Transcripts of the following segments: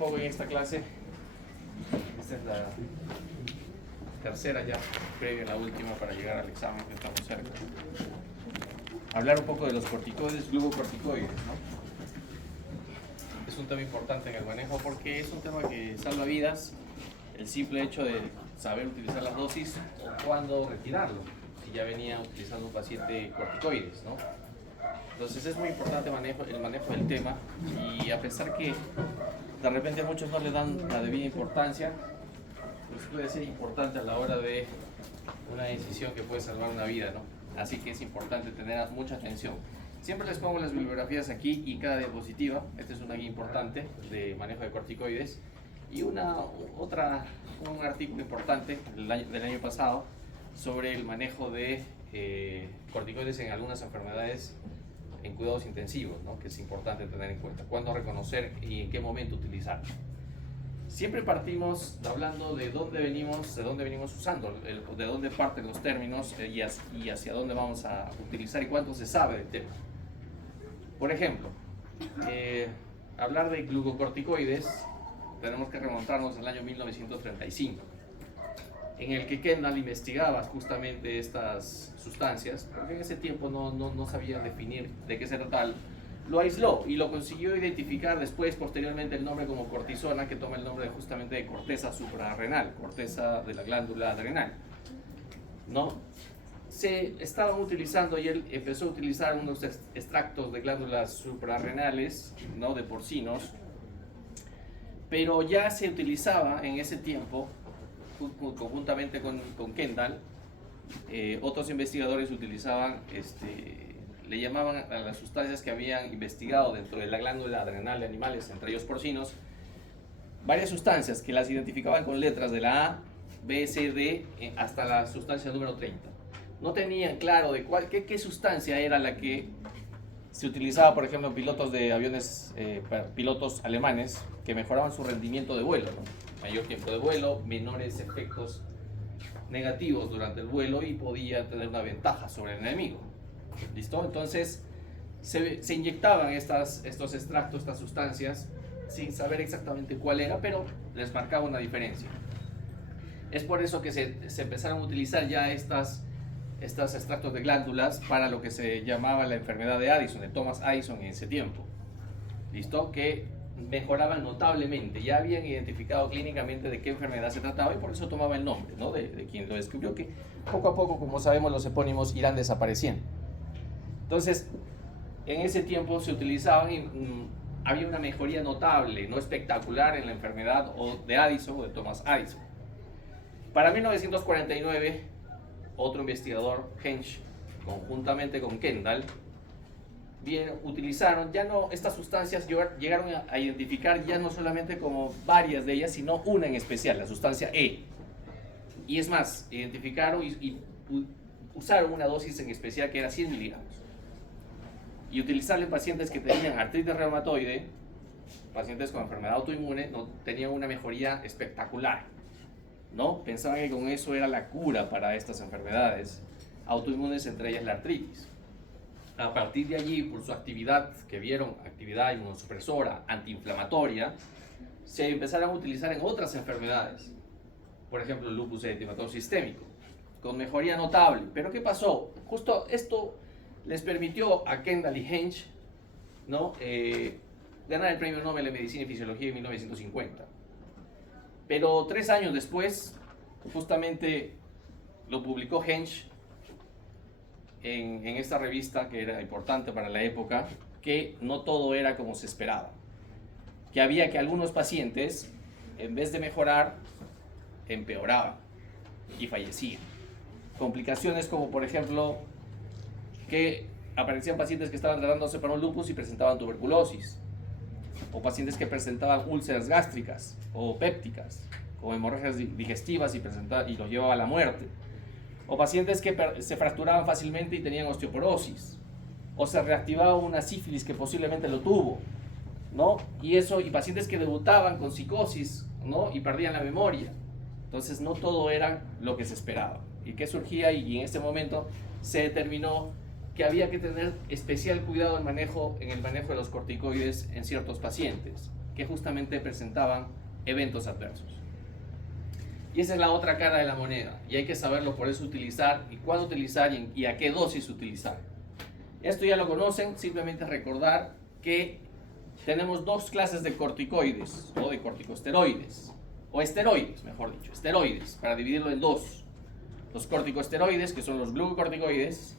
propongo en esta clase, esta es la tercera ya, previa a la última para llegar al examen que estamos cerca, hablar un poco de los corticoides, glucocorticoides, ¿no? Es un tema importante en el manejo porque es un tema que salva vidas, el simple hecho de saber utilizar las dosis o cuándo retirarlo, si ya venía utilizando un paciente corticoides, ¿no? Entonces es muy importante el manejo del tema, y a pesar que de repente muchos no le dan la debida importancia, pues puede ser importante a la hora de una decisión que puede salvar una vida, ¿no? Así que es importante tener mucha atención. Siempre les pongo las bibliografías aquí y cada diapositiva. Esta es una guía importante de manejo de corticoides, y un artículo importante del año pasado sobre el manejo de corticoides en algunas enfermedades en cuidados intensivos, ¿no? Que es importante tener en cuenta cuándo reconocer y en qué momento utilizar. Siempre partimos hablando de dónde venimos usando, de dónde parten los términos y hacia dónde vamos a utilizar y cuánto se sabe del tema. Por ejemplo, hablar de glucocorticoides, tenemos que remontarnos al año 1935, en el que Kendall investigaba justamente estas sustancias, porque en ese tiempo no sabía definir de qué se trataba. Lo aisló y lo consiguió identificar después, posteriormente, el nombre como cortisona, que toma el nombre justamente de corteza suprarrenal, corteza de la glándula adrenal, ¿no? Se estaban utilizando, y él empezó a utilizar unos extractos de glándulas suprarrenales, ¿no? De porcinos, pero ya se utilizaba en ese tiempo, conjuntamente con Kendall, otros investigadores utilizaban, le llamaban a las sustancias que habían investigado dentro de la glándula adrenal de animales, entre ellos porcinos, varias sustancias que las identificaban con letras de la A, B, C, D, hasta la sustancia número 30. No tenían claro de qué sustancia era la que se utilizaba, por ejemplo, en pilotos de aviones, pilotos alemanes, que mejoraban su rendimiento de vuelo, ¿no? Mayor tiempo de vuelo, menores efectos negativos durante el vuelo, y podía tener una ventaja sobre el enemigo. ¿Listo? Entonces se inyectaban estos extractos, estas sustancias, sin saber exactamente cuál era, pero les marcaba una diferencia. Es por eso que se empezaron a utilizar ya estos extractos de glándulas para lo que se llamaba la enfermedad de Addison, de Thomas Addison en ese tiempo. ¿Listo? Que mejoraban notablemente, ya habían identificado clínicamente de qué enfermedad se trataba, y por eso tomaba el nombre, ¿no? de quien lo descubrió, que poco a poco, como sabemos, los epónimos irán desapareciendo. Entonces, en ese tiempo se utilizaban y había una mejoría notable, no espectacular, en la enfermedad de Addison o de Thomas Addison. Para 1949, otro investigador, Hensch, conjuntamente con Kendall, utilizaron, ya no, estas sustancias llegaron a identificar ya no solamente como varias de ellas, sino una en especial, la sustancia E. Y es más, identificaron y usaron una dosis en especial que era 100 miligramos. Y utilizarla en pacientes que tenían artritis reumatoide, pacientes con enfermedad autoinmune, no tenían una mejoría espectacular, ¿no? Pensaban que con eso era la cura para estas enfermedades autoinmunes, entre ellas la artritis. A partir de allí, por su actividad, que vieron actividad inmunosupresora, antiinflamatoria, se empezaron a utilizar en otras enfermedades, por ejemplo el lupus eritematoso sistémico, con mejoría notable. Pero ¿qué pasó? Justo esto les permitió a Kendall y Hensch, ¿no? Ganar el premio Nobel de Medicina y Fisiología en 1950. Pero 3 años después, justamente lo publicó Hensch en esta revista, que era importante para la época, que no todo era como se esperaba, que había que algunos pacientes, en vez de mejorar, empeoraban y fallecían. Complicaciones como, por ejemplo, que aparecían pacientes que estaban tratándose para un lupus y presentaban tuberculosis, o pacientes que presentaban úlceras gástricas o pépticas, o hemorragias digestivas y los llevaba a la muerte, o pacientes que se fracturaban fácilmente y tenían osteoporosis, o se reactivaba una sífilis que posiblemente lo tuvo, ¿no? Y pacientes que debutaban con psicosis, ¿no? Y perdían la memoria. Entonces no todo era lo que se esperaba. ¿Y qué surgía? Y en este momento se determinó que había que tener especial cuidado en el manejo de los corticoides en ciertos pacientes. que justamente presentaban eventos adversos. Y esa es la otra cara de la moneda, y hay que saberlo por eso utilizar, y cuándo utilizar, y a qué dosis utilizar. Esto ya lo conocen, simplemente recordar que tenemos dos clases de corticoides, o de corticosteroides, o esteroides, mejor dicho, esteroides, para dividirlo en dos. Los corticosteroides, que son los glucocorticoides,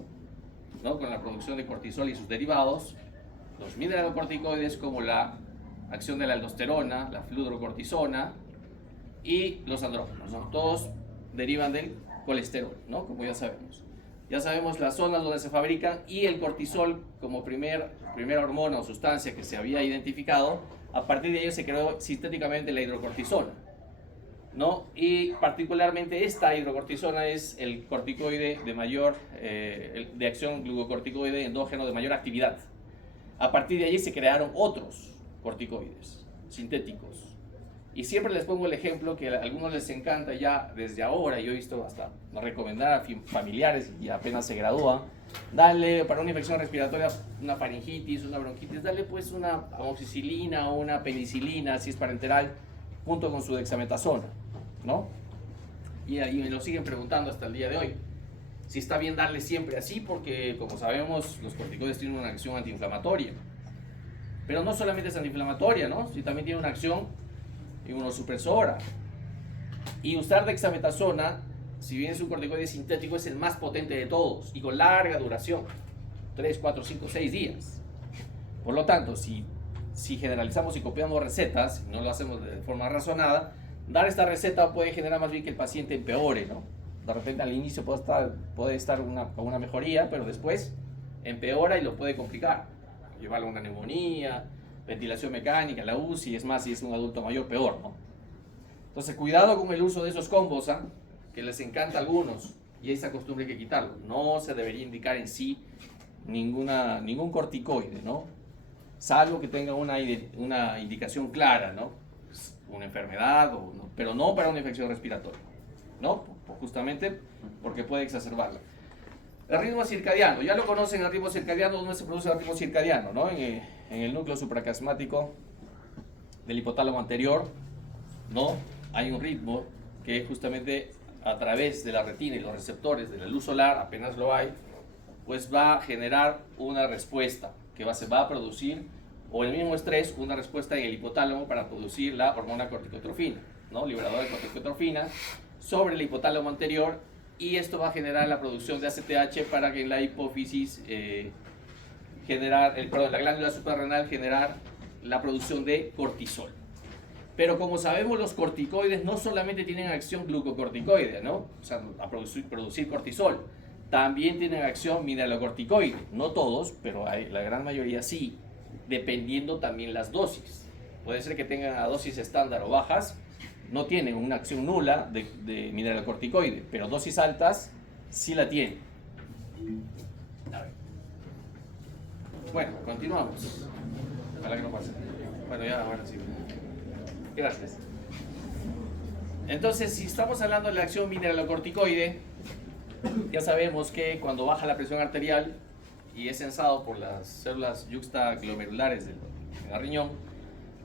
¿no?, con la producción de cortisol y sus derivados, los mineralocorticoides, como la acción de la aldosterona, la fludrocortisona, y los andrógenos, ¿no? Todos derivan del colesterol, ¿no?, como ya sabemos. Ya sabemos las zonas donde se fabrican, y el cortisol como primera hormona o sustancia que se había identificado. A partir de ello se creó sintéticamente la hidrocortisona, ¿no? Y particularmente esta hidrocortisona es el corticoide de mayor, de acción glucocorticoide endógeno de mayor actividad. A partir de allí se crearon otros corticoides sintéticos. Y siempre les pongo el ejemplo que a algunos les encanta ya desde ahora, yo he visto hasta recomendar a familiares y apenas se gradúan, dale para una infección respiratoria, una faringitis, una bronquitis, dale pues una amoxicilina o una penicilina, si es parenteral, junto con su dexametasona, ¿no? Y me lo siguen preguntando hasta el día de hoy, si está bien darle siempre así, porque como sabemos los corticoides tienen una acción antiinflamatoria. Pero no solamente es antiinflamatoria, ¿no?, sino también tiene una acción inmunosupresora. Y usar dexametasona, si bien es un corticoide sintético, es el más potente de todos y con larga duración, 3, 4, 5, 6 días. Por lo tanto, si generalizamos y copiamos recetas, y no lo hacemos de forma razonada, dar esta receta puede generar más bien que el paciente empeore, ¿no? De repente al inicio puede estar con una mejoría, pero después empeora y lo puede complicar, llevarlo a una neumonía, ventilación mecánica, la UCI, es más, si es un adulto mayor, peor, ¿no? Entonces, cuidado con el uso de esos combos, ¿eh?, que les encanta a algunos, y esa costumbre hay que quitarlo. No se debería indicar en sí ningún corticoide, ¿no?, salvo que tenga una indicación clara, ¿no?, una enfermedad, pero no para una infección respiratoria, ¿no?, justamente porque puede exacerbarla. El ritmo circadiano, ya lo conocen, el ritmo circadiano. ¿Dónde se produce el ritmo circadiano? ¿No? En el núcleo supraquiasmático del hipotálamo anterior, ¿no?, hay un ritmo que justamente a través de la retina y los receptores de la luz solar, apenas lo hay, pues va a generar una respuesta que se va a producir, o el mismo estrés, una respuesta en el hipotálamo para producir la hormona corticotrofina, ¿no?, liberadora de corticotrofina sobre el hipotálamo anterior, y esto va a generar la producción de ACTH para que en la hipófisis la glándula suprarrenal generar la producción de cortisol. Pero como sabemos, los corticoides no solamente tienen acción glucocorticoide, ¿no?, o sea, a producir cortisol, también tienen acción mineralocorticoide. No todos, pero la gran mayoría sí, dependiendo también las dosis. Puede ser que tengan a dosis estándar o bajas, no tienen una acción nula de mineralocorticoide, pero dosis altas sí la tienen. A ver. Bueno, continuamos. Ojalá que no pase. Bueno, ya, ahora sí. Gracias. Entonces, si estamos hablando de la acción mineralocorticoide, ya sabemos que cuando baja la presión arterial y es sensado por las células yuxtaglomerulares del riñón,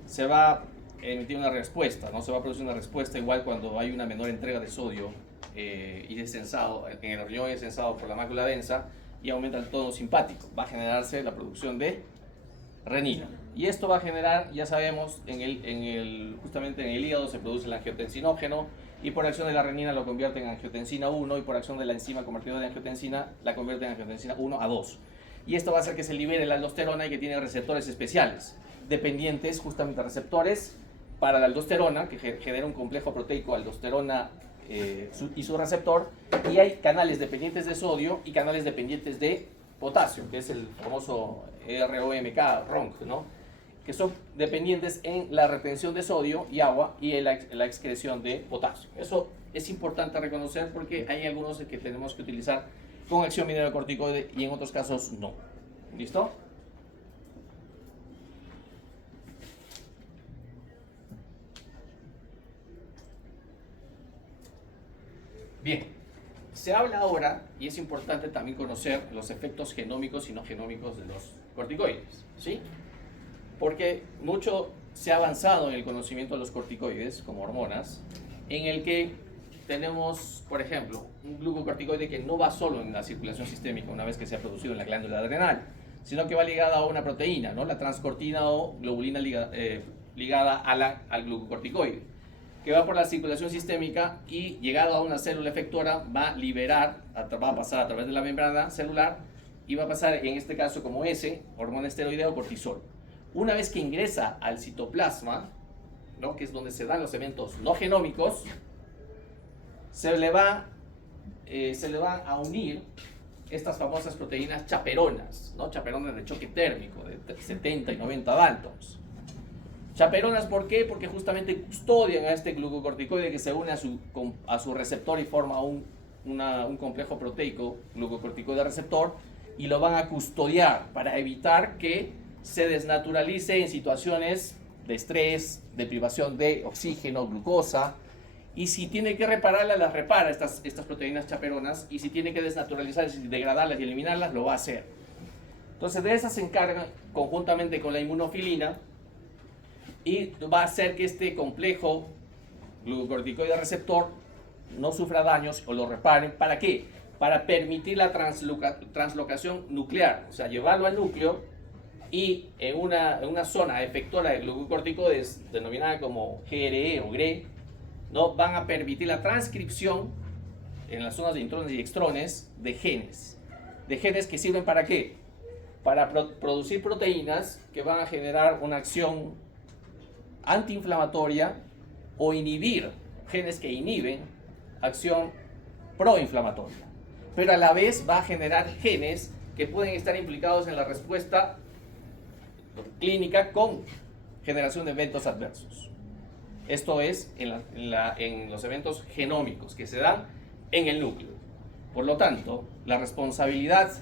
se va a emitir una respuesta, ¿no? Se va a producir una respuesta igual cuando hay una menor entrega de sodio y es sensado, en el riñón es sensado por la mácula densa y aumenta el tono simpático. Va a generarse la producción de renina. Y esto va a generar, ya sabemos, justamente en el hígado se produce el angiotensinógeno, y por acción de la renina lo convierte en angiotensina 1, y por acción de la enzima convertidora de angiotensina la convierte en angiotensina 1 a 2. Y esto va a hacer que se libere la aldosterona y que tiene receptores especiales, dependientes justamente receptores para la aldosterona, que genera un complejo proteico aldosterona y su receptor, y hay canales dependientes de sodio y canales dependientes de potasio, que es el famoso ROMK, ¿no?, que son dependientes en la retención de sodio y agua y en la excreción de potasio. Eso es importante reconocer porque hay algunos que tenemos que utilizar con acción mineralocorticoide y en otros casos no. ¿Listo? Bien, se habla ahora, y es importante también conocer los efectos genómicos y no genómicos de los corticoides, ¿sí? Porque mucho se ha avanzado en el conocimiento de los corticoides como hormonas, en el que tenemos, por ejemplo, un glucocorticoide que no va solo en la circulación sistémica una vez que se ha producido en la glándula adrenal, sino que va ligada a una proteína, ¿no? La transcortina o globulina ligada al glucocorticoide, que va por la circulación sistémica y llegado a una célula efectora va a pasar a través de la membrana celular y va a pasar en este caso como S, hormona esteroidea o cortisol. Una vez que ingresa al citoplasma, ¿no? Que es donde se dan los eventos no genómicos, se le va a unir estas famosas proteínas chaperonas, ¿no? Chaperonas de choque térmico de 70 y 90 daltons. Chaperonas, ¿por qué? Porque justamente custodian a este glucocorticoide que se une a su receptor y forma un complejo proteico, glucocorticoide receptor, y lo van a custodiar para evitar que se desnaturalice en situaciones de estrés, de privación de oxígeno, glucosa, y si tiene que repararlas, las repara estas proteínas chaperonas, y si tiene que desnaturalizarlas, degradarlas y eliminarlas, lo va a hacer. Entonces de esas se encargan conjuntamente con la inmunofilina y va a hacer que este complejo glucocorticoide receptor no sufra daños o lo reparen. ¿Para qué? Para permitir la translocación nuclear, o sea, llevarlo al núcleo y en una zona efectora de glucocorticoides denominada como GRE o GRE, ¿no? Van a permitir la transcripción en las zonas de intrones y extrones de genes que sirven ¿para qué? Para producir proteínas que van a generar una acción antiinflamatoria o inhibir genes que inhiben acción proinflamatoria, pero a la vez va a generar genes que pueden estar implicados en la respuesta clínica con generación de eventos adversos. Esto es en los eventos genómicos que se dan en el núcleo. Por lo tanto, la responsabilidad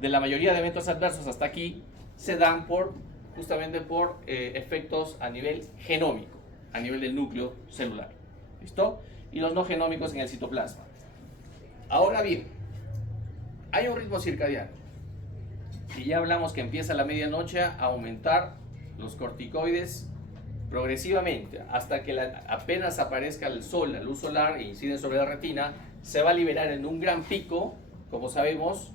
de la mayoría de eventos adversos hasta aquí se dan justamente por efectos a nivel genómico, a nivel del núcleo celular. ¿Listo? Y los no genómicos en el citoplasma. Ahora bien, hay un ritmo circadiano. Y ya hablamos que empieza a la medianoche a aumentar los corticoides progresivamente hasta que apenas aparezca el sol, la luz solar e inciden sobre la retina, se va a liberar en un gran pico, como sabemos,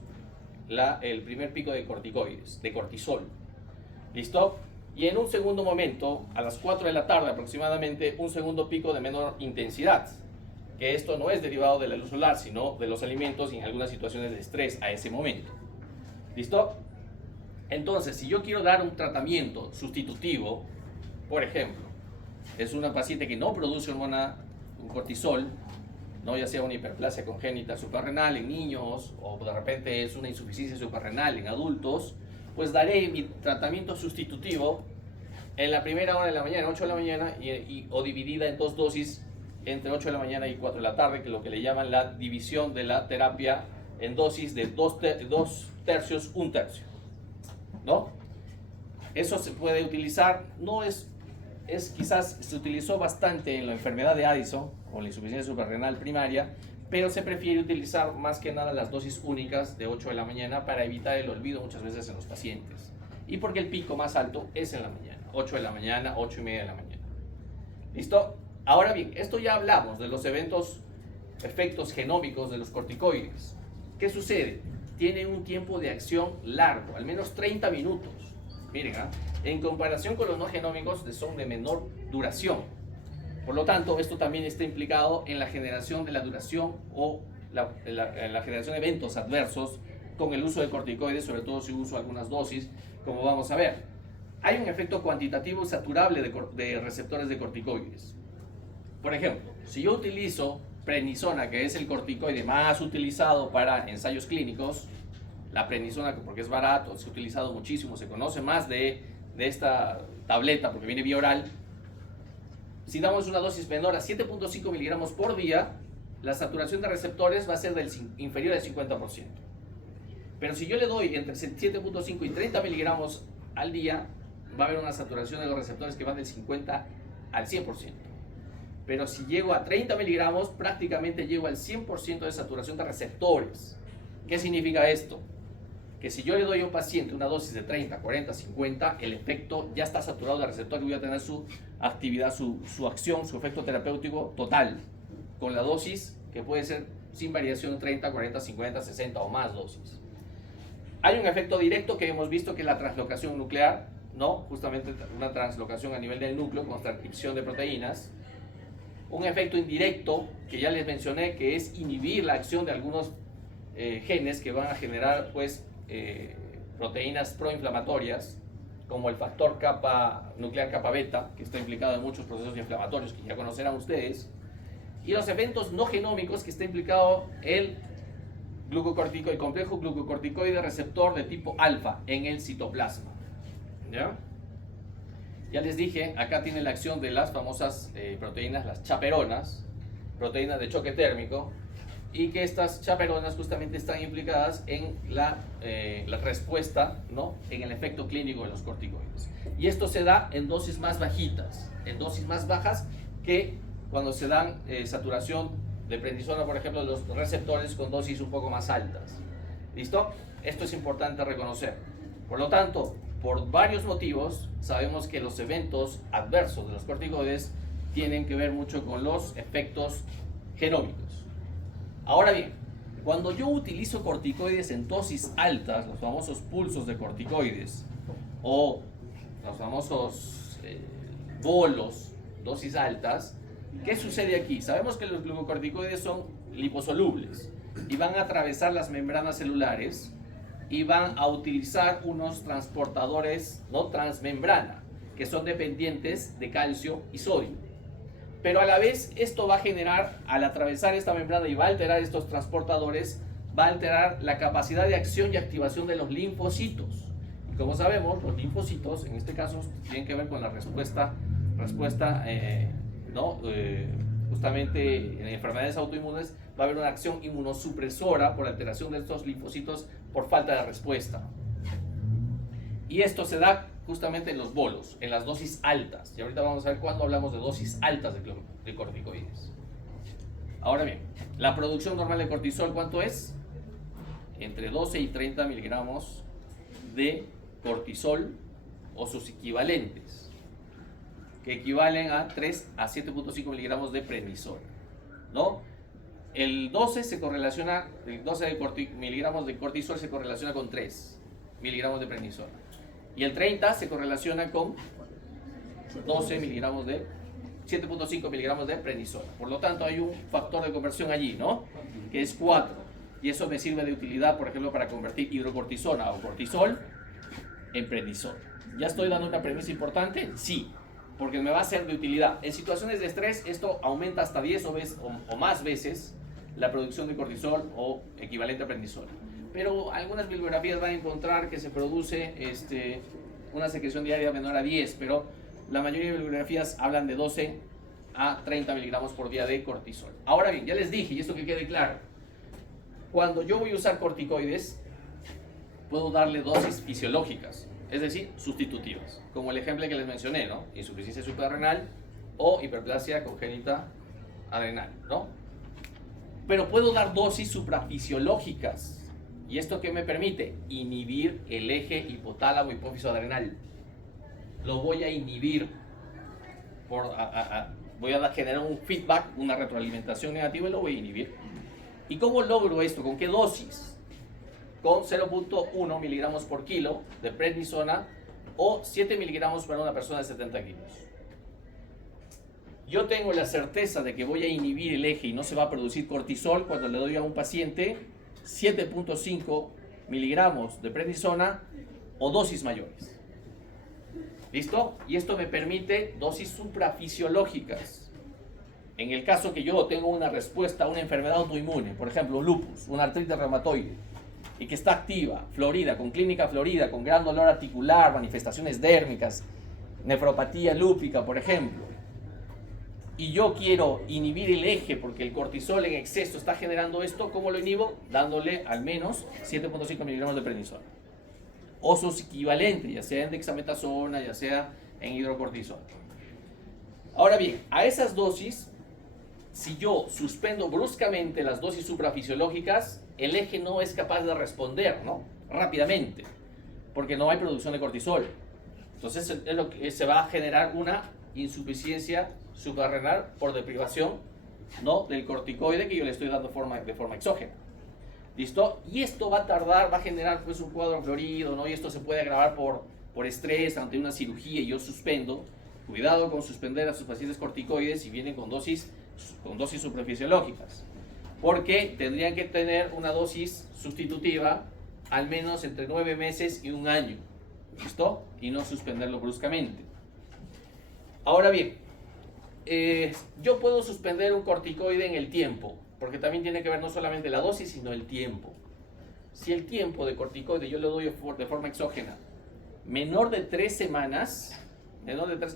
el primer pico de corticoides, de cortisol. ¿Listo? Y en un segundo momento, a las 4 de la tarde aproximadamente, un segundo pico de menor intensidad, que esto no es derivado de la luz solar, sino de los alimentos y en algunas situaciones de estrés a ese momento. ¿Listo? Entonces, si yo quiero dar un tratamiento sustitutivo, por ejemplo, es una paciente que no produce un cortisol, ¿no? Ya sea una hiperplasia congénita suprarrenal en niños o de repente es una insuficiencia suprarrenal en adultos, pues daré mi tratamiento sustitutivo en la primera hora de la mañana, 8 de la mañana, o dividida en dos dosis entre 8 de la mañana y 4 de la tarde, que es lo que le llaman la división de la terapia en dosis de 2 tercios, 1 tercio, ¿no? Eso se puede utilizar, quizás se utilizó bastante en la enfermedad de Addison o la insuficiencia suprarrenal primaria, pero se prefiere utilizar más que nada las dosis únicas de 8 de la mañana para evitar el olvido muchas veces en los pacientes. Y porque el pico más alto es en la mañana, 8 de la mañana, 8 y media de la mañana. ¿Listo? Ahora bien, esto ya hablamos de los efectos genómicos de los corticoides. ¿Qué sucede? Tienen un tiempo de acción largo, al menos 30 minutos. Miren, en comparación con los no genómicos son de menor duración. Por lo tanto, esto también está implicado en la generación de la duración o en la generación de eventos adversos con el uso de corticoides, sobre todo si uso algunas dosis, como vamos a ver. Hay un efecto cuantitativo saturable de receptores de corticoides. Por ejemplo, si yo utilizo prednisona, que es el corticoide más utilizado para ensayos clínicos, la prednisona, porque es barato, se ha utilizado muchísimo, se conoce más de esta tableta porque viene vía oral. Si damos una dosis menor a 7.5 miligramos por día, la saturación de receptores va a ser inferior al 50%. Pero si yo le doy entre 7.5 y 30 miligramos al día, va a haber una saturación de los receptores que va del 50 al 100%. Pero si llego a 30 miligramos, prácticamente llego al 100% de saturación de receptores. ¿Qué significa esto? que si yo le doy a un paciente una dosis de 30, 40, 50, el efecto ya está saturado de receptor y voy a tener su actividad, su acción, su efecto terapéutico total, con la dosis que puede ser sin variación 30, 40, 50, 60 o más dosis. Hay un efecto directo que hemos visto que es la translocación nuclear, ¿no? Justamente una translocación a nivel del núcleo con transcripción de proteínas. Un efecto indirecto que ya les mencioné, que es inhibir la acción de algunos genes que van a generar pues proteínas proinflamatorias, como el factor nuclear kappa beta, que está implicado en muchos procesos inflamatorios que ya conocerán ustedes, y los eventos no genómicos, que está implicado el glucocorticoide, complejo glucocorticoide receptor de tipo alfa en el citoplasma. ¿Ya? Ya les dije, acá tiene la acción de las famosas proteínas, las chaperonas, proteínas de choque térmico, y que estas chaperonas justamente están implicadas en la respuesta, ¿no? En el efecto clínico de los corticoides. Y esto se da en dosis más bajitas, en dosis más bajas que cuando se dan saturación de prednisona, por ejemplo, de los receptores con dosis un poco más altas. ¿Listo? Esto es importante reconocer. Por lo tanto, por varios motivos, sabemos que los eventos adversos de los corticoides tienen que ver mucho con los efectos genómicos. Ahora bien, cuando yo utilizo corticoides en dosis altas, los famosos pulsos de corticoides, o los famosos bolos, dosis altas, ¿qué sucede aquí? Sabemos que los glucocorticoides son liposolubles y van a atravesar las membranas celulares y van a utilizar unos transportadores no transmembrana, que son dependientes de calcio y sodio. Pero a la vez esto va a generar, al atravesar esta membrana y va a alterar estos transportadores, va a alterar la capacidad de acción y activación de los linfocitos. Y como sabemos, los linfocitos, en este caso, tienen que ver con la respuesta justamente en enfermedades autoinmunes va a haber una acción inmunosupresora por alteración de estos linfocitos por falta de respuesta. Y esto se da justamente en los bolos, en las dosis altas. Y ahorita vamos a ver cuándo hablamos de dosis altas de corticoides. Ahora bien, la producción normal de cortisol, ¿cuánto es? Entre 12 y 30 miligramos de cortisol o sus equivalentes, que equivalen a 3 a 7.5 miligramos de prednisona, ¿no? El 12 miligramos de cortisol se correlaciona con 3 miligramos de prednisona. Y el 30 se correlaciona con 7.5 miligramos de prednisona. Por lo tanto, hay un factor de conversión allí, ¿no? Que es 4. Y eso me sirve de utilidad, por ejemplo, para convertir hidrocortisona o cortisol en prednisona. ¿Ya estoy dando una premisa importante? Sí, porque me va a ser de utilidad. En situaciones de estrés, esto aumenta hasta 10 o más veces la producción de cortisol o equivalente a prednisona. Pero algunas bibliografías van a encontrar que se produce una secreción diaria menor a 10, pero la mayoría de bibliografías hablan de 12 a 30 miligramos por día de cortisol. Ahora bien, ya les dije, y esto que quede claro, cuando yo voy a usar corticoides, puedo darle dosis fisiológicas, es decir, sustitutivas, como el ejemplo que les mencioné, ¿no? Insuficiencia suprarrenal o hiperplasia congénita adrenal, ¿no? Pero puedo dar dosis suprafisiológicas. ¿Y esto qué me permite? Inhibir el eje hipotálamo hipófiso adrenal. Lo voy a inhibir. Voy a generar un feedback, una retroalimentación negativa y lo voy a inhibir. ¿Y cómo logro esto? ¿Con qué dosis? Con 0.1 miligramos por kilo de prednisona o 7 miligramos para una persona de 70 kilos. Yo tengo la certeza de que voy a inhibir el eje y no se va a producir cortisol cuando le doy a un paciente 7.5 miligramos de prednisona o dosis mayores. ¿Listo? Y esto me permite dosis suprafisiológicas. En el caso que yo tengo una respuesta a una enfermedad autoinmune, por ejemplo, lupus, una artritis reumatoide, y que está activa, florida, con clínica florida, con gran dolor articular, manifestaciones dérmicas, nefropatía lúpica, por ejemplo, y yo quiero inhibir el eje porque el cortisol en exceso está generando esto, ¿cómo lo inhibo? Dándole al menos 7.5 miligramos de prednisona. O sus equivalentes, ya sea en dexametasona, ya sea en hidrocortisona. Ahora bien, a esas dosis, si yo suspendo bruscamente las dosis suprafisiológicas, el eje no es capaz de responder, ¿no? rápidamente, porque no hay producción de cortisol. Entonces es lo que se va a generar una insuficiencia suprarrenal por deprivación, ¿no?, del corticoide que yo le estoy dando de forma exógena. ¿Listo? Y esto va a tardar, va a generar pues un cuadro florido, ¿no? Y esto se puede agravar por estrés ante una cirugía y yo suspendo. Cuidado con suspender a sus pacientes corticoides si vienen con dosis suprafisiológicas, porque tendrían que tener una dosis sustitutiva al menos entre 9 meses y 1 año. ¿Listo? Y no suspenderlo bruscamente. Ahora bien, yo puedo suspender un corticoide en el tiempo, porque también tiene que ver no solamente la dosis, sino el tiempo. Si el tiempo de corticoide yo le doy de forma exógena menor de 3 semanas,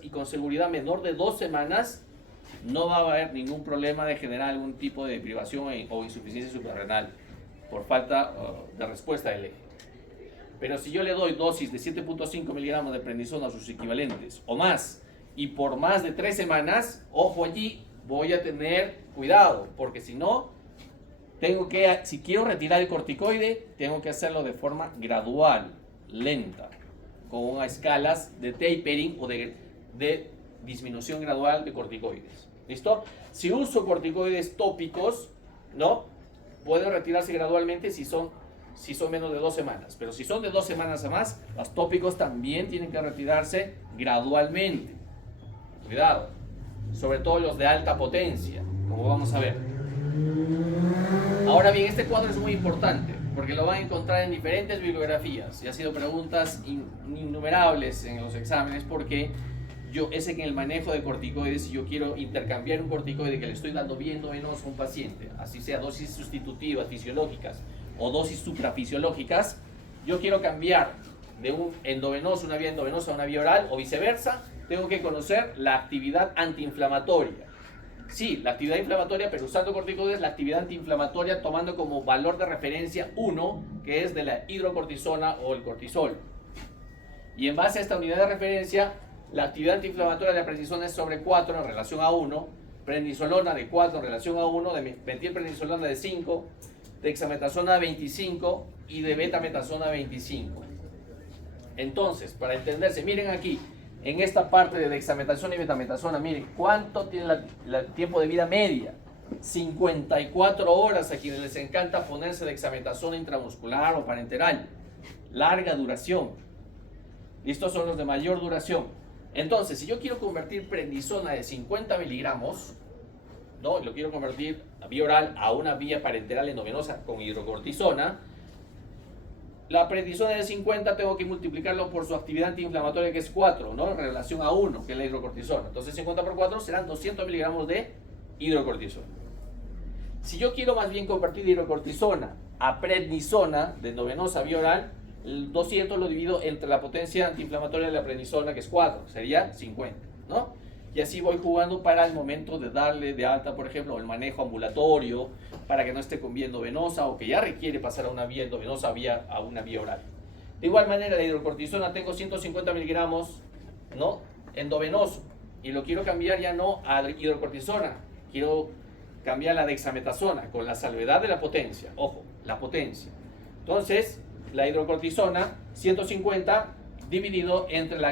y con seguridad menor de 2 semanas, no va a haber ningún problema de generar algún tipo de privación o insuficiencia suprarrenal por falta de respuesta del eje. Pero si yo le doy dosis de 7.5 miligramos de prednisona o sus equivalentes o más, y por más de 3 semanas, ojo allí, voy a tener cuidado, porque si no, si quiero retirar el corticoide, tengo que hacerlo de forma gradual, lenta, con escalas de tapering o de disminución gradual de corticoides. ¿Listo? Si uso corticoides tópicos, ¿no?, pueden retirarse gradualmente si son menos de 2 semanas. Pero si son de 2 semanas a más, los tópicos también tienen que retirarse gradualmente. Cuidado, sobre todo los de alta potencia, como vamos a ver. Ahora bien, este cuadro es muy importante porque lo van a encontrar en diferentes bibliografías y ha sido preguntas innumerables en los exámenes, porque es en el manejo de corticoides. Si yo quiero intercambiar un corticoide que le estoy dando vía endovenosa a un paciente, así sea dosis sustitutivas fisiológicas o dosis suprafisiológicas, yo quiero cambiar de un endovenoso, una vía endovenosa a una vía oral o viceversa, tengo que conocer la actividad antiinflamatoria. Sí, la actividad inflamatoria, pero usando corticoides, la actividad antiinflamatoria tomando como valor de referencia 1, que es de la hidrocortisona o el cortisol. Y en base a esta unidad de referencia, la actividad antiinflamatoria de la prednisona es sobre 4 en relación a 1, prednisolona de 4 en relación a 1, de metilprednisolona de 5, dexametasona de 25 y de betametasona de 25. Entonces, para entenderse, miren aquí, en esta parte de dexametasona y betametasona, miren cuánto tiene el tiempo de vida media. 54 horas a quienes les encanta ponerse dexametasona intramuscular o parenteral. Larga duración. Estos son los de mayor duración. Entonces, si yo quiero convertir prednisona de 50 miligramos, ¿no?, y lo quiero convertir a vía oral a una vía parenteral endovenosa con hidrocortisona, la prednisona de 50 tengo que multiplicarlo por su actividad antiinflamatoria, que es 4, ¿no?, en relación a 1, que es la hidrocortisona. Entonces 50 por 4 serán 200 miligramos de hidrocortisona. Si yo quiero más bien convertir hidrocortisona a prednisona de endovenosa a vía oral, el 200 lo divido entre la potencia antiinflamatoria de la prednisona, que es 4, sería 50, ¿no? Y así voy jugando para el momento de darle de alta, por ejemplo, el manejo ambulatorio, para que no esté con vía endovenosa o que ya requiere pasar a una vía endovenosa a una vía oral. De igual manera, la hidrocortisona tengo 150 miligramos, ¿no?, endovenoso, y lo quiero cambiar ya no a hidrocortisona, quiero cambiar la dexametasona con la salvedad de la potencia. Ojo, la potencia. Entonces, la hidrocortisona 150 dividido entre la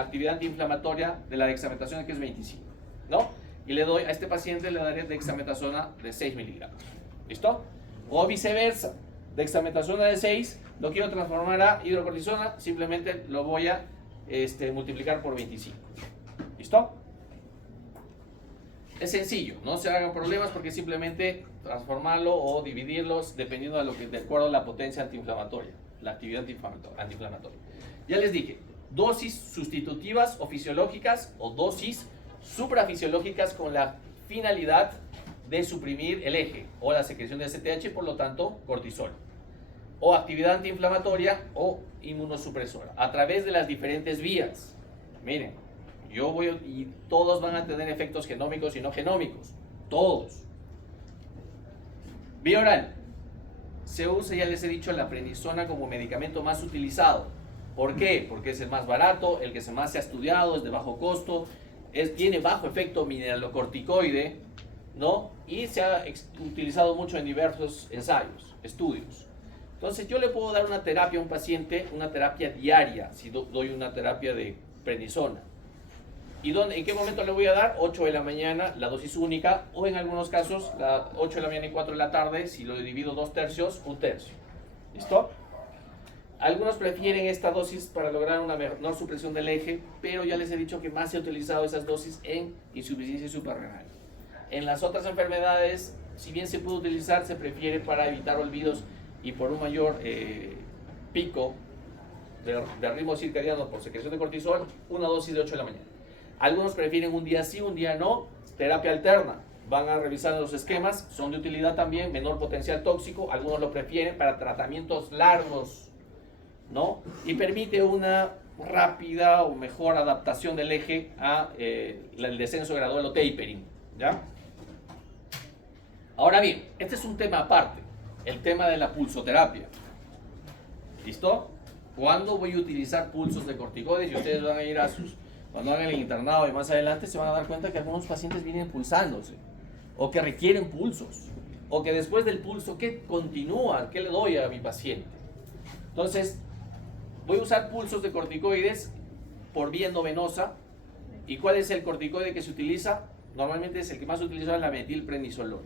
actividad antiinflamatoria de la dexametasona, que es 25, ¿no? Y le doy a este paciente, le daré dexametasona de 6 miligramos. ¿Listo? O viceversa, dexametasona de 6 lo quiero transformar a hidrocortisona, simplemente lo voy a multiplicar por 25. ¿Listo? Es sencillo, no se hagan problemas, porque simplemente transformarlo o dividirlos dependiendo de acuerdo a la potencia antiinflamatoria, la actividad antiinflamatoria. Ya les dije, dosis sustitutivas o fisiológicas o dosis suprafisiológicas con la finalidad de suprimir el eje o la secreción de STH, por lo tanto cortisol, o actividad antiinflamatoria o inmunosupresora a través de las diferentes vías. Miren, y todos van a tener efectos genómicos y no genómicos, todos. Vía oral, se usa, ya les he dicho, la prednisona como medicamento más utilizado. ¿Por qué? Porque es el más barato, el que más se ha estudiado, es de bajo costo, tiene bajo efecto mineralocorticoide, ¿no? Y se ha utilizado mucho en diversos ensayos, estudios. Entonces yo le puedo dar una terapia a un paciente, una terapia diaria, si doy una terapia de prednisona. ¿Y en qué momento le voy a dar? 8 de la mañana, la dosis única, o en algunos casos, 8 de la mañana y 4 de la tarde, si lo divido 2/3, 1/3. ¿Listo? Algunos prefieren esta dosis para lograr una menor supresión del eje, pero ya les he dicho que más se ha utilizado esas dosis en insuficiencia suprarrenal. En las otras enfermedades, si bien se puede utilizar, se prefiere para evitar olvidos y por un mayor pico de ritmo circadiano por secreción de cortisol, una dosis de 8 de la mañana. Algunos prefieren un día sí, un día no, terapia alterna. Van a revisar los esquemas, son de utilidad también, menor potencial tóxico, algunos lo prefieren para tratamientos largos, ¿no? Y permite una rápida o mejor adaptación del eje a el descenso gradual o tapering, ¿ya? Ahora bien, este es un tema aparte, el tema de la pulsoterapia. ¿Listo? ¿Cuándo voy a utilizar pulsos de corticoides? Y ustedes van a ir cuando hagan el internado y más adelante se van a dar cuenta que algunos pacientes vienen pulsándose, o que requieren pulsos, o que después del pulso, ¿qué continúa? ¿Qué le doy a mi paciente? Entonces, voy a usar pulsos de corticoides por vía endovenosa. ¿Y cuál es el corticoide que se utiliza? Normalmente es el que más se utiliza, la metilprednisolona.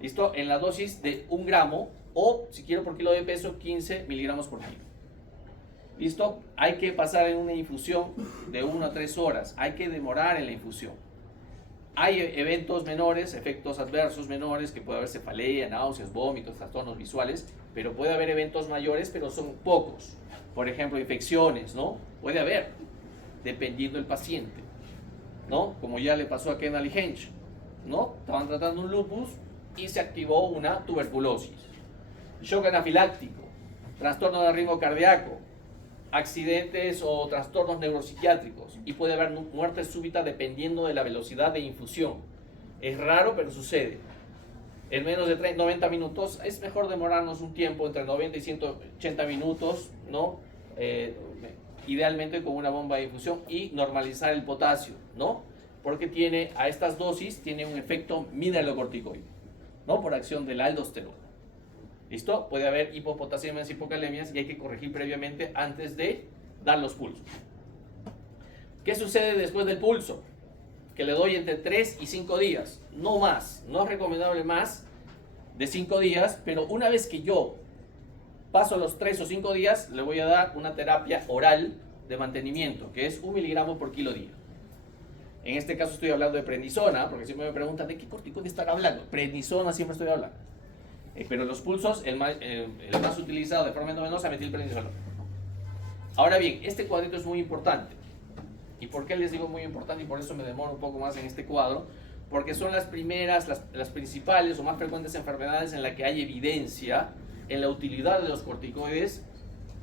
¿Listo? En la dosis de 1 gramo, o si quiero por kilo de peso, 15 miligramos por kilo. ¿Listo? Hay que pasar en una infusión de 1 a 3 horas. Hay que demorar en la infusión. Hay eventos menores, efectos adversos menores, que puede haber cefalea, náuseas, vómitos, trastornos visuales, pero puede haber eventos mayores, pero son pocos. Por ejemplo, infecciones, ¿no? Puede haber, dependiendo del paciente, ¿no? Como ya le pasó a Kendall y Hench, ¿no? Estaban tratando un lupus y se activó una tuberculosis. Shock anafiláctico, trastorno de ritmo cardíaco, accidentes o trastornos neuropsiquiátricos, y puede haber muerte súbita dependiendo de la velocidad de infusión. Es raro, pero sucede. En menos de 90 minutos es mejor demorarnos un tiempo entre 90 y 180 minutos, ¿no? Idealmente con una bomba de infusión, y normalizar el potasio, ¿no? Porque a estas dosis tiene un efecto mineralocorticoide, ¿no? Por acción de la aldosterona. ¿Listo? Puede haber hipopotasiemias, hipokalemias, y hay que corregir previamente antes de dar los pulsos. ¿Qué sucede después del pulso? Que le doy entre 3 y 5 días, no más. No es recomendable más de 5 días, pero una vez que yo paso los 3 o 5 días, le voy a dar una terapia oral de mantenimiento, que es 1 miligramo por kilo día. En este caso estoy hablando de prednisona, porque siempre me preguntan, ¿de qué corticoide están hablando? Prednisona siempre estoy hablando. Pero los pulsos, el más utilizado de forma endovenosa, metilprednisolona. Ahora bien, este cuadrito es muy importante. ¿Y por qué les digo muy importante? Y por eso me demoro un poco más en este cuadro. Porque son las primeras, las principales o más frecuentes enfermedades en las que hay evidencia en la utilidad de los corticoides,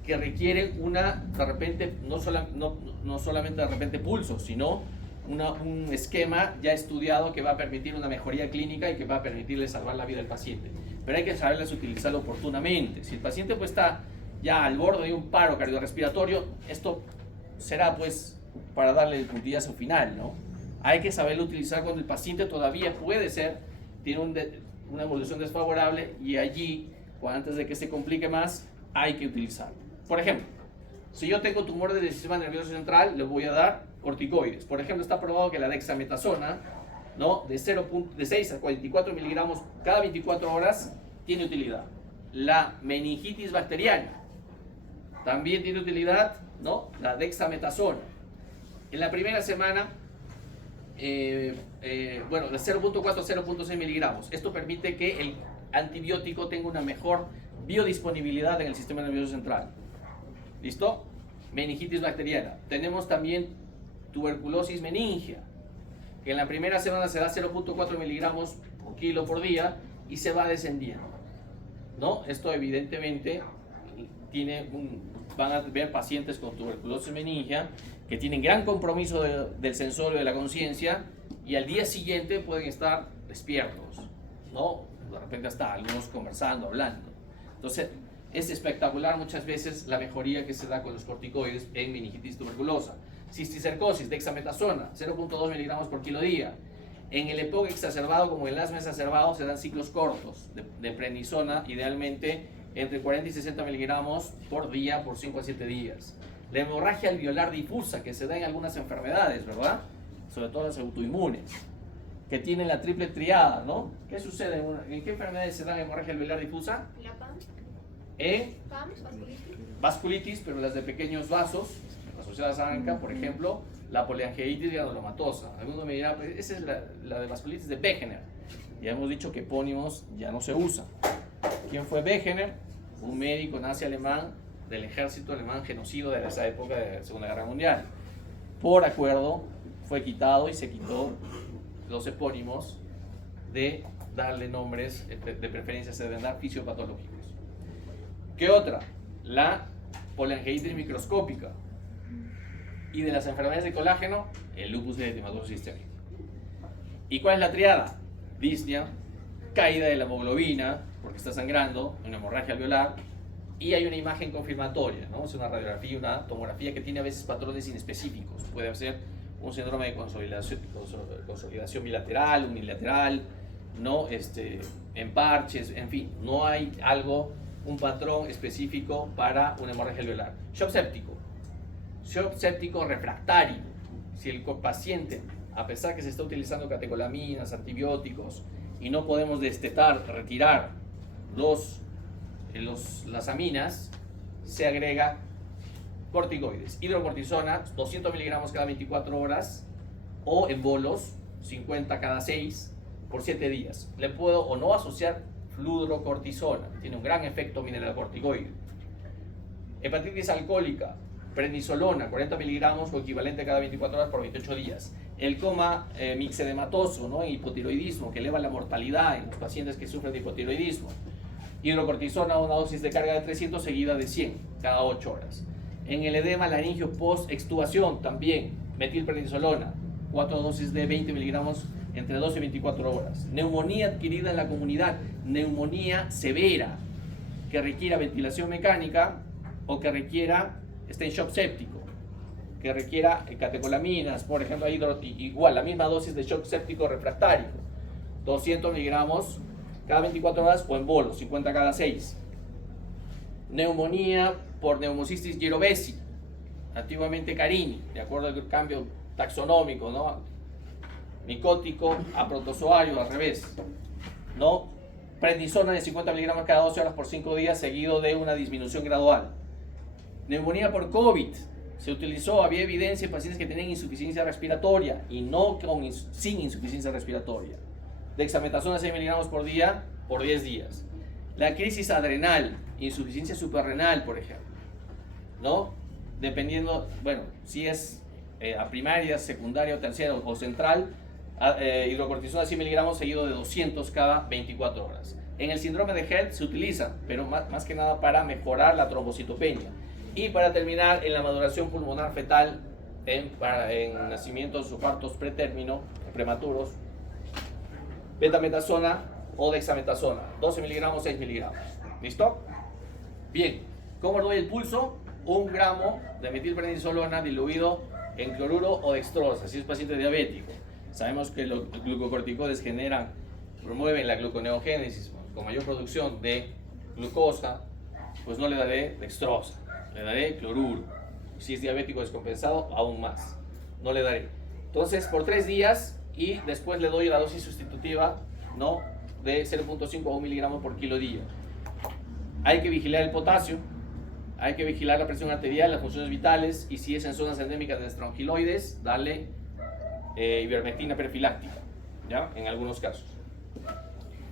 que requieren de repente, no solamente de repente pulsos, sino un esquema ya estudiado que va a permitir una mejoría clínica y que va a permitirle salvar la vida del paciente. Pero hay que saberles utilizarlo oportunamente. Si el paciente pues está ya al borde de un paro cardiorrespiratorio, esto será pues para darle el puntillazo final, ¿no? Hay que saberlo utilizar cuando el paciente todavía tiene una evolución desfavorable, y allí, antes de que se complique más, hay que utilizarlo. Por ejemplo, si yo tengo tumor del sistema nervioso central, le voy a dar corticoides. Por ejemplo, está probado que la dexametasona, ¿no? de 6 a 44 miligramos cada 24 horas tiene utilidad. La meningitis bacteriana también tiene utilidad, ¿no? La dexametasona. En la primera semana, de 0.4 a 0.6 miligramos. Esto permite que el antibiótico tenga una mejor biodisponibilidad en el sistema nervioso central. ¿Listo? Meningitis bacteriana. Tenemos también tuberculosis meningia, que en la primera semana se da 0.4 miligramos por kilo por día y se va descendiendo, ¿no? Esto evidentemente van a ver pacientes con tuberculosis meningia que tienen gran compromiso del sensorio de la conciencia, y al día siguiente pueden estar despiertos, ¿no? De repente hasta algunos conversando, hablando. Entonces es espectacular muchas veces la mejoría que se da con los corticoides en meningitis tuberculosa. Cisticercosis, dexametasona, 0.2 miligramos por kilo día. En el EPOC exacerbado como en el asma exacerbado se dan ciclos cortos de prednisona, idealmente entre 40 y 60 miligramos por día por 5 a 7 días. La hemorragia alveolar difusa, que se da en algunas enfermedades, ¿verdad? Sobre todo las autoinmunes, que tienen la triple triada, ¿no? ¿Qué sucede? ¿En qué enfermedades se da hemorragia alveolar difusa? La PAMS. PAMS, vasculitis. Vasculitis, pero las de pequeños vasos, asociadas a ANCA, por ejemplo, la poliangiitis granulomatosa. Algunos me dirán, pues esa es la de vasculitis de Wegener. Ya hemos dicho que epónimos ya no se usan. ¿Quién fue Wegener? Un médico nazi alemán del ejército alemán genocido de esa época de la Segunda Guerra Mundial. Por acuerdo fue quitado y se quitó los epónimos de darle nombres, de preferencia se deben dar fisiopatológicos. ¿Qué otra? La poliangiitis microscópica. Y de las enfermedades de colágeno, el lupus eritematoso sistémico. ¿Y cuál es la triada? Disnea, caída de la hemoglobina, porque está sangrando, una hemorragia alveolar, y hay una imagen confirmatoria, ¿no? Es una radiografía, una tomografía que tiene a veces patrones inespecíficos. Puede ser un síndrome de consolidación bilateral, unilateral, ¿no? En parches, en fin, no hay algo, un patrón específico para una hemorragia alveolar. Shock séptico refractario. Si el paciente, a pesar que se está utilizando catecolaminas, antibióticos, y no podemos destetar, retirar las aminas, se agrega corticoides, hidrocortisona, 200 miligramos cada 24 horas, o en bolos, 50 cada 6, por 7 días. Le puedo o no asociar fludrocortisona, tiene un gran efecto mineralocorticoide. Hepatitis alcohólica, prednisolona, 40 miligramos o equivalente cada 24 horas por 28 días. El coma mixedematoso, ¿no? Hipotiroidismo, que eleva la mortalidad en los pacientes que sufren de hipotiroidismo. Hidrocortisona, una dosis de carga de 300 seguida de 100 cada 8 horas. En el edema laringio post-extubación también, metilprednisolona, 4 dosis de 20 miligramos entre 12 y 24 horas. Neumonía adquirida en la comunidad, neumonía severa, que requiera ventilación mecánica o que requiera, esté en shock séptico, que requiera catecolaminas, por ejemplo, igual la misma dosis de shock séptico refractario, 200 miligramos cada 24 horas o en bolos, 50 cada 6. Neumonía por neumocistis girovesi, antiguamente Carini, de acuerdo al cambio taxonómico, ¿no? Micótico a protozoario, al revés, ¿no? Prednisona de 50 miligramos cada 12 horas por 5 días, seguido de una disminución gradual. Neumonía por COVID, se utilizó, había evidencia en pacientes que tenían insuficiencia respiratoria y no sin insuficiencia respiratoria. Dexametasona 6 miligramos por día por 10 días. La crisis adrenal, insuficiencia suprarrenal, por ejemplo, ¿no? Dependiendo, bueno, si es a primaria, secundaria o terciaria o central, hidrocortisona 100 miligramos seguido de 200 cada 24 horas. En el síndrome de HELT se utiliza, pero más que nada para mejorar la trombocitopenia. Y para terminar, en la maduración pulmonar fetal, en nacimientos o partos pretérmino, prematuros, betametasona o dexametasona, 12 miligramos, 6 miligramos. ¿Listo? Bien, ¿cómo doy el pulso? 1 gramo de metilprednisolona diluido en cloruro o dextrosa, si es paciente diabético. Sabemos que los glucocorticoides promueven la gluconeogénesis con mayor producción de glucosa, pues no le daré dextrosa, le daré cloruro. Si es diabético descompensado, aún más, no le daré. Entonces, por 3 días y después le doy la dosis sustitutiva, ¿no? De 0.5 a 1 miligramo por kilo día. Hay que vigilar el potasio, hay que vigilar la presión arterial, las funciones vitales, y si es en zonas endémicas de estrangiloides, darle ivermectina profiláctica, ¿ya? En algunos casos.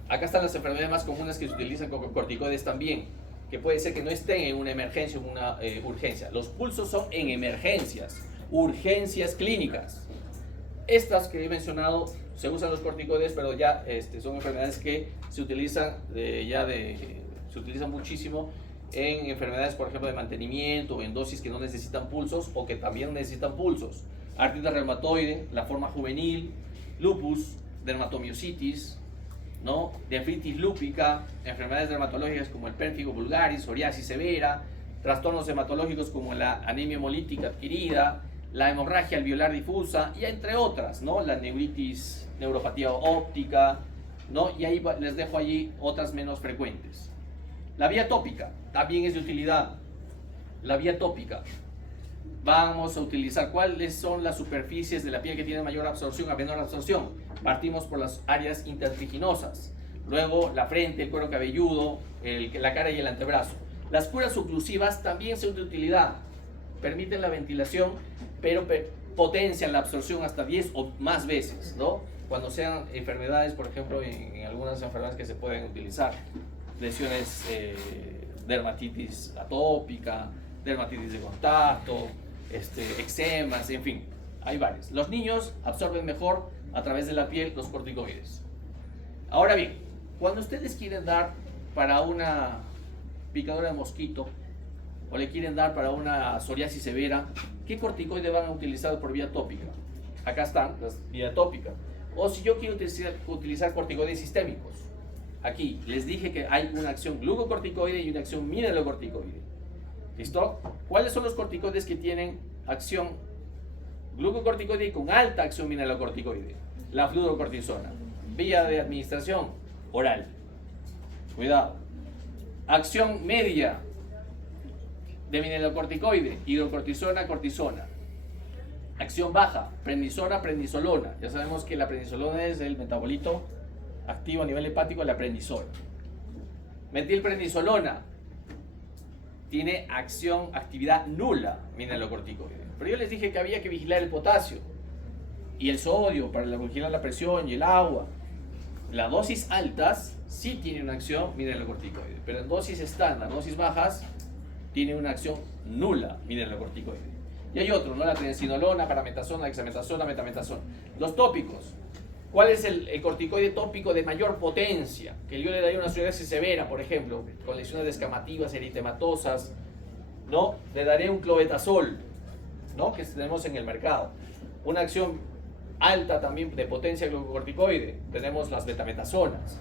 Acá están las enfermedades más comunes que se utilizan con corticoides también, que puede ser que no estén en una emergencia o una urgencia. Los pulsos son en emergencias, urgencias clínicas. Estas que he mencionado, se usan los corticoides, pero ya son enfermedades que se utilizan, se utilizan muchísimo en enfermedades, por ejemplo, de mantenimiento o en dosis que no necesitan pulsos o que también necesitan pulsos. Artritis reumatoide, la forma juvenil, lupus, dermatomiositis, ¿no? Nefritis lúpica, enfermedades dermatológicas como el pérfido vulgaris, psoriasis severa, trastornos hematológicos como la anemia hemolítica adquirida, la hemorragia alveolar difusa y entre otras, ¿no? La neuritis, neuropatía óptica, ¿no? Y ahí les dejo allí otras menos frecuentes. La vía tópica también es de utilidad. La vía tópica. Vamos a utilizar cuáles son las superficies de la piel que tienen mayor absorción a menor absorción. Partimos por las áreas intertriginosas. Luego la frente, el cuero cabelludo, la cara y el antebrazo. Las curas oclusivas también son de utilidad. Permiten la ventilación, pero potencian la absorción hasta 10 o más veces, ¿no? Cuando sean enfermedades, por ejemplo, en algunas enfermedades que se pueden utilizar. Lesiones, dermatitis atópica, dermatitis de contacto, eczemas, en fin, hay varios. Los niños absorben mejor a través de la piel los corticoides. Ahora bien, cuando ustedes quieren dar para una picadura de mosquito o le quieren dar para una psoriasis severa, ¿qué corticoide van a utilizar por vía tópica? Acá están las vía tópica. O si yo quiero utilizar corticoides sistémicos, aquí les dije que hay una acción glucocorticoide y una acción mineralocorticoide. ¿Listo? ¿Cuáles son los corticoides que tienen acción glucocorticoide y con alta acción mineralocorticoide? La fluorocortisona. Vía de administración oral. Cuidado. Acción media de mineralocorticoide, hidrocortisona, cortisona. Acción baja, prednisona, prednisolona. Ya sabemos que la prednisolona es el metabolito activo a nivel hepático de la prednisona. Metilprednisolona tiene actividad nula mineralocorticoide. Pero yo les dije que había que vigilar el potasio y el sodio para vigilar la presión y el agua. Las dosis altas sí tienen una acción mineralocorticoide, pero en dosis estándar, dosis bajas, tiene una acción nula mineralocorticoide. Y hay otro, ¿no? La triamcinolona, parametasona, hexametasona, metametasona. Los tópicos. ¿Cuál es el corticoide tópico de mayor potencia? Que yo le daría una psoriasis severa, por ejemplo, con lesiones descamativas, eritematosas, ¿no? Le daré un clobetasol, ¿no? Que tenemos en el mercado. Una acción alta también de potencia glucocorticoide, tenemos las betametasonas.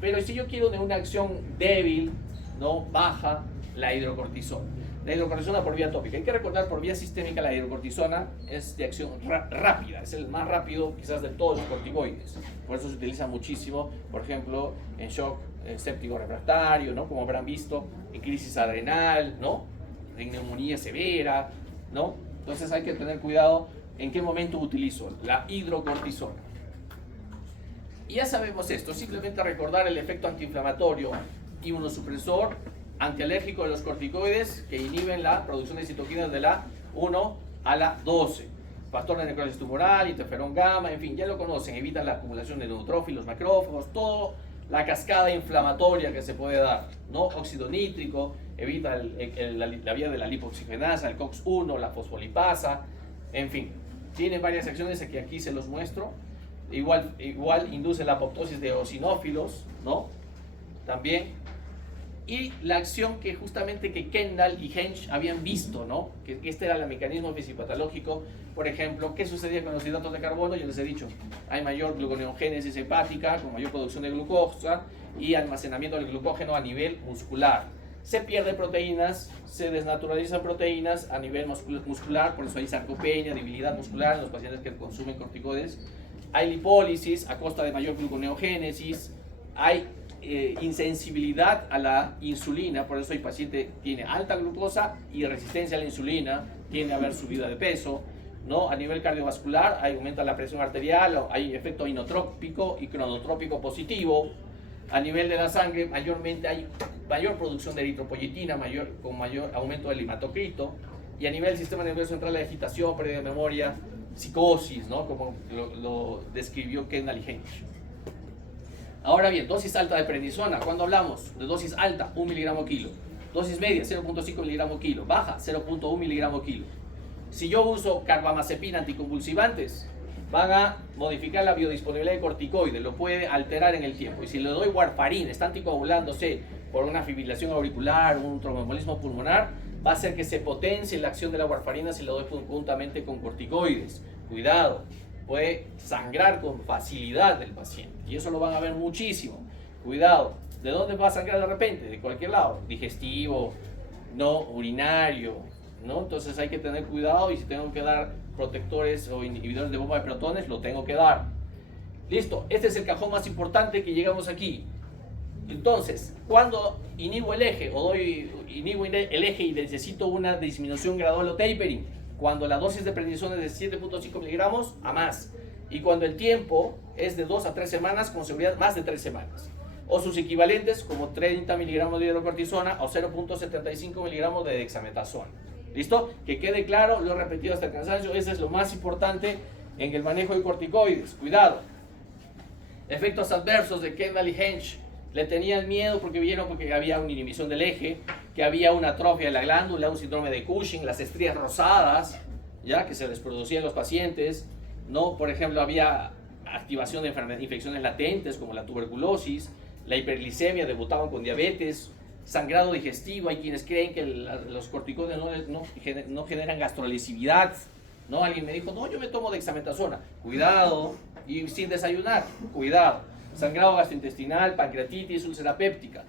Pero si yo quiero de una acción débil, ¿no? Baja, la hidrocortisona. La hidrocortisona por vía tópica. Hay que recordar, por vía sistémica la hidrocortisona es de acción rápida, es el más rápido quizás de todos los corticoides. Por eso se utiliza muchísimo, por ejemplo, en shock séptico refractario, ¿no? Como habrán visto, en crisis adrenal, ¿no? En neumonía severa, ¿no? Entonces hay que tener cuidado en qué momento utilizo la hidrocortisona. Y ya sabemos esto, simplemente recordar el efecto antiinflamatorio, inmunosupresor, antialérgico de los corticoides que inhiben la producción de citoquinas de la 1 a la 12. Factor de necrosis tumoral, interferón gamma, en fin, ya lo conocen, evitan la acumulación de neutrófilos, macrófagos, toda la cascada inflamatoria que se puede dar, ¿no? Óxido nítrico, evita la vía de la lipoxigenasa, el COX-1, la fosfolipasa, en fin, tiene varias acciones que aquí se los muestro. Igual induce la apoptosis de eosinófilos, ¿no? También. Y la acción que justamente que Kendall y Hensch habían visto, ¿no? Que este era el mecanismo fisiopatológico. Por ejemplo, ¿qué sucedía con los hidratos de carbono? Yo les he dicho, hay mayor gluconeogénesis hepática, con mayor producción de glucosa y almacenamiento del glucógeno a nivel muscular. Se pierden proteínas, se desnaturalizan proteínas a nivel muscular, por eso hay sarcopenia, debilidad muscular en los pacientes que consumen corticoides. Hay lipólisis a costa de mayor gluconeogénesis, hay insensibilidad a la insulina, por eso el paciente tiene alta glucosa y resistencia a la insulina, tiende a haber subida de peso, ¿no? A nivel cardiovascular aumenta la presión arterial, hay efecto inotrópico y cronotrópico positivo. A nivel de la sangre mayormente hay mayor producción de eritropoyetina, con mayor aumento del hematocrito, y a nivel del sistema nervioso central hay agitación, pérdida de memoria, psicosis, ¿no? Como lo describió Kendall y Hensch. Ahora bien, dosis alta de prednisona. Cuando hablamos de dosis alta, 1 miligramo kilo. Dosis media, 0.5 miligramo kilo. Baja, 0.1 miligramo kilo. Si yo uso carbamazepina anticonvulsivantes, van a modificar la biodisponibilidad de corticoides, lo puede alterar en el tiempo. Y si le doy warfarina, está anticoagulándose por una fibrilación auricular, un tromboembolismo pulmonar, va a hacer que se potencie la acción de la warfarina si le doy conjuntamente con corticoides. Cuidado, puede sangrar con facilidad del paciente y eso lo van a ver muchísimo. Cuidado, ¿de dónde va a sangrar de repente? De cualquier lado, digestivo, no urinario, ¿no? Entonces hay que tener cuidado y si tengo que dar protectores o inhibidores de bomba de protones, lo tengo que dar. Listo, este es el cajón más importante que llegamos aquí. Entonces, cuando inhibo el eje o inhibo el eje y necesito una disminución gradual o tapering, cuando la dosis de prednisona es de 7.5 miligramos a más, y cuando el tiempo es de 2 a 3 semanas, con seguridad más de 3 semanas, o sus equivalentes como 30 miligramos de hidrocortisona o 0.75 miligramos de dexametasona. ¿Listo? Que quede claro, lo he repetido hasta el cansancio, eso es lo más importante en el manejo de corticoides. Cuidado. Efectos adversos de Kendall y Hench. Le tenían miedo porque vieron que había una inhibición del eje, que había una atrofia de la glándula, un síndrome de Cushing, las estrías rosadas, ya que se les producía en los pacientes, ¿no? Por ejemplo, había activación de infecciones latentes como la tuberculosis, la hiperglicemia, debutaban con diabetes, sangrado digestivo. Hay quienes creen que los corticoides no generan gastrolesividad, ¿no? Alguien me dijo, no, yo me tomo dexametasona. Cuidado, y sin desayunar, cuidado. Sangrado gastrointestinal, pancreatitis, úlcera péptica,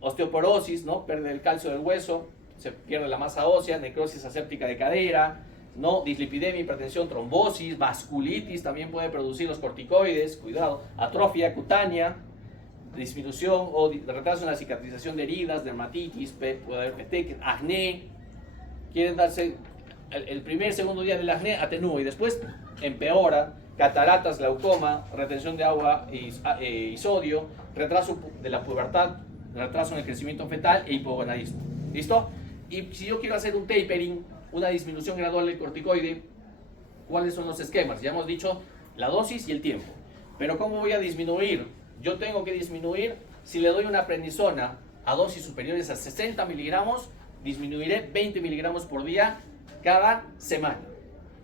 osteoporosis, ¿no? Pérdida del calcio del hueso, se pierde la masa ósea, necrosis aséptica de cadera, ¿no? Dislipidemia, hipertensión, trombosis, vasculitis también puede producir los corticoides, cuidado. Atrofia cutánea, disminución o retraso en la cicatrización de heridas, dermatitis, puede haber petequias, acné. Quieren darse el primer, segundo día del acné, atenúa y después empeora. Cataratas, glaucoma, retención de agua y sodio, retraso de la pubertad, retraso en el crecimiento fetal e hipogonadismo. ¿Listo? Y si yo quiero hacer un tapering, una disminución gradual del corticoide, ¿cuáles son los esquemas? Ya hemos dicho la dosis y el tiempo. Pero ¿cómo voy a disminuir? Yo tengo que disminuir, si le doy una prednisona a dosis superiores a 60 miligramos, disminuiré 20 miligramos por día cada semana.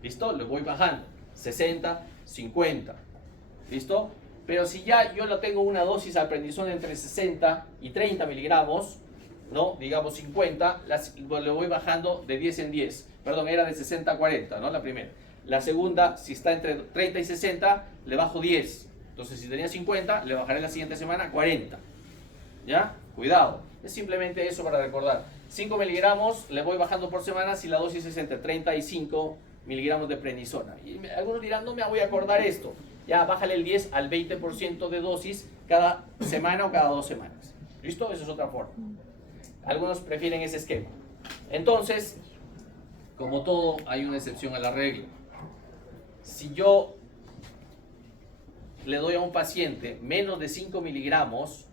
¿Listo? Lo voy bajando. 60, 50. ¿Listo? Pero si ya yo lo tengo una dosis de prednisona entre 60 y 30 miligramos, ¿no? Digamos 50, lo voy bajando de 10 en 10. Perdón, era de 60 a 40, ¿no? La primera. La segunda, si está entre 30 y 60, le bajo 10. Entonces, si tenía 50, le bajaré la siguiente semana a 40. ¿Ya? Cuidado. Es simplemente eso para recordar. 5 miligramos le voy bajando por semana si la dosis es entre 35 miligramos de prednisona. Y algunos dirán, no me voy a acordar esto. Ya, bájale el 10 al 20% de dosis cada semana o cada 2 semanas. ¿Listo? Esa es otra forma. Algunos prefieren ese esquema. Entonces, como todo, hay una excepción a la regla. Si yo le doy a un paciente menos de 5 miligramos,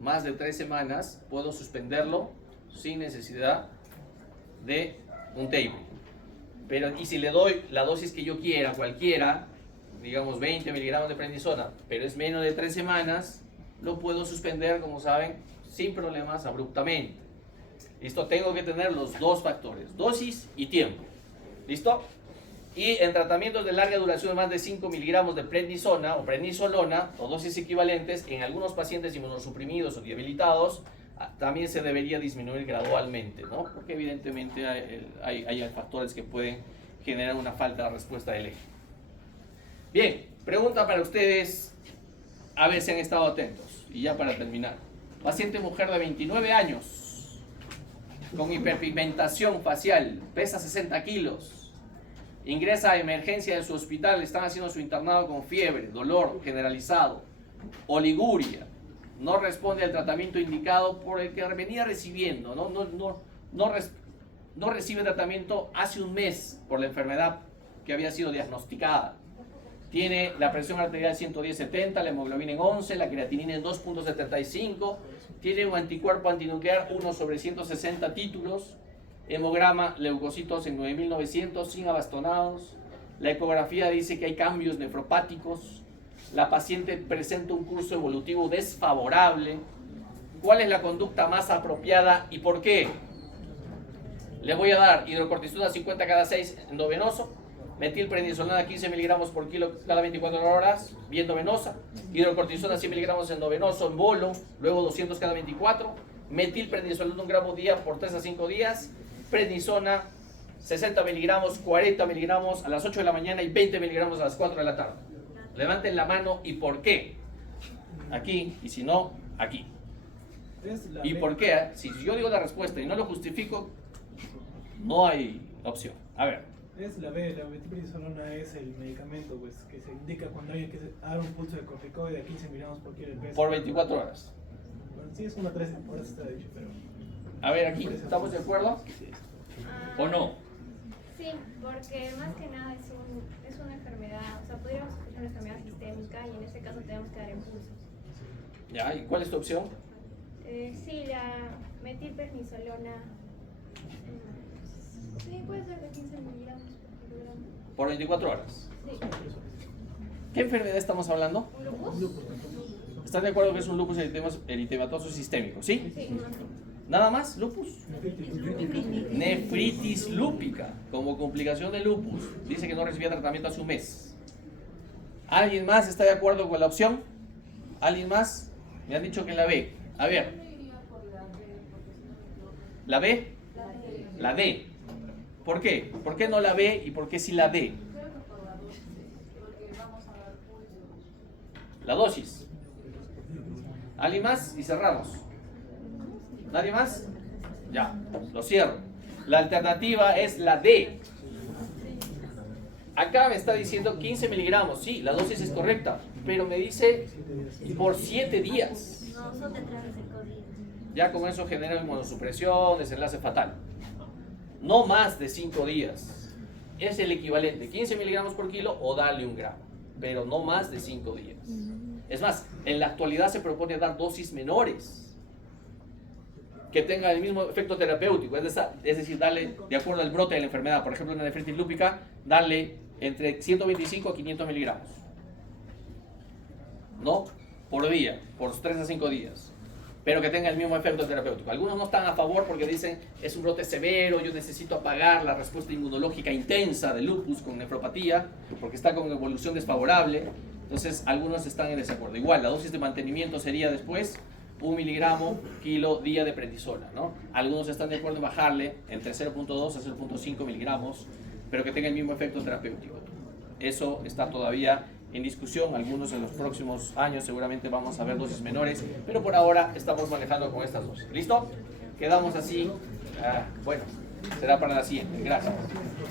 más de 3 semanas, puedo suspenderlo sin necesidad de un tapering. Pero, y si le doy la dosis que yo quiera, cualquiera, digamos 20 miligramos de prednisona, pero es menos de 3 semanas, lo puedo suspender, como saben, sin problemas, abruptamente. ¿Listo? Tengo que tener los dos factores, dosis y tiempo. ¿Listo? Y en tratamientos de larga duración de más de 5 miligramos de prednisona o prednisolona, o dosis equivalentes, en algunos pacientes inmunosuprimidos o debilitados, también se debería disminuir gradualmente, ¿no? Porque evidentemente hay factores que pueden generar una falta de respuesta del eje. Bien, pregunta para ustedes, a ver si han estado atentos. Y ya para terminar. Paciente mujer de 29 años, con hiperpigmentación facial, pesa 60 kilos, ingresa a emergencia de su hospital, le están haciendo su internado con fiebre, dolor generalizado, oliguria, no responde al tratamiento indicado por el que venía recibiendo, no recibe tratamiento hace un mes por la enfermedad que había sido diagnosticada. Tiene la presión arterial 110/70, la hemoglobina en 11, la creatinina en 2.75, tiene un anticuerpo antinuclear 1/160 títulos, hemograma leucocitos en 9.900 sin abastonados, la ecografía dice que hay cambios nefropáticos, la paciente presenta un curso evolutivo desfavorable. ¿Cuál es la conducta más apropiada y por qué? Le voy a dar hidrocortisona 50 cada 6 endovenoso, metilprednisolona 15 miligramos por kilo cada 24 horas, vía endovenosa, hidrocortisona 100 miligramos endovenoso en bolo, luego 200 cada 24, metilprednisolona 1 gramo día por 3 a 5 días, prednisona 60 miligramos, 40 miligramos a las 8 de la mañana y 20 miligramos a las 4 de la tarde. Levanten la mano y por qué. Aquí, y si no, aquí. ¿Y por qué? Si yo digo la respuesta y no lo justifico, no hay opción. A ver. Es la B, la metilprednisolona es el medicamento pues, que se indica cuando hay que dar un pulso de corticoide a 15 miligramos por kilo de peso. Por 24 horas. Bueno, sí, es una 13 horas está dicho, pero... A ver, aquí, ¿estamos de acuerdo? ¿O no? Sí, porque más que nada es una enfermedad, o sea, podríamos decir una enfermedad sistémica y en este caso tenemos que dar impulsos. ¿Ya? ¿Y cuál es tu opción? Sí, la metilprednisolona, sí, puede ser de 15 miligramos por kilogramo. Por 24 horas. Sí. ¿Qué enfermedad estamos hablando? ¿Un lupus? ¿Están de acuerdo que es un lupus eritematoso sistémico? ¿Sí? Sí. ¿Nada más? ¿Lupus? Nefritis lúpica, como complicación del lupus. Dice que no recibía tratamiento hace un mes. ¿Alguien más está de acuerdo con la opción? ¿Alguien más? Me han dicho que la B. A ver. ¿La B? La D. ¿Por qué? ¿Por qué no la B y por qué sí la D? La dosis. ¿Alguien más? Y cerramos. ¿Nadie más? Ya, lo cierro. La alternativa es la D. Acá me está diciendo 15 miligramos. Sí, la dosis es correcta. Pero me dice por 7 días. No, son detrás de 5 días. Ya con eso genera inmunosupresión, desenlace fatal. No más de 5 días. Es el equivalente, 15 miligramos por kilo o darle 1 gramo. Pero no más de 5 días. Es más, en la actualidad se propone dar dosis menores que tengan el mismo efecto terapéutico. Es decir, darle, de acuerdo al brote de la enfermedad, por ejemplo, en la nefritis lúpica, darle entre 125 a 500 miligramos. ¿No? Por día, por 3 a 5 días. Pero que tenga el mismo efecto terapéutico. Algunos no están a favor porque dicen es un brote severo, yo necesito apagar la respuesta inmunológica intensa del lupus con nefropatía, porque está con evolución desfavorable. Entonces, algunos están en desacuerdo. Igual, la dosis de mantenimiento sería después 1 miligramo kilo día de prednisona, ¿no? Algunos están de acuerdo en bajarle entre 0.2 a 0.5 miligramos, pero que tenga el mismo efecto terapéutico. Eso está todavía en discusión. Algunos en los próximos años seguramente vamos a ver dosis menores, pero por ahora estamos manejando con estas dosis. ¿Listo? Quedamos así. Bueno, será para la siguiente. Gracias.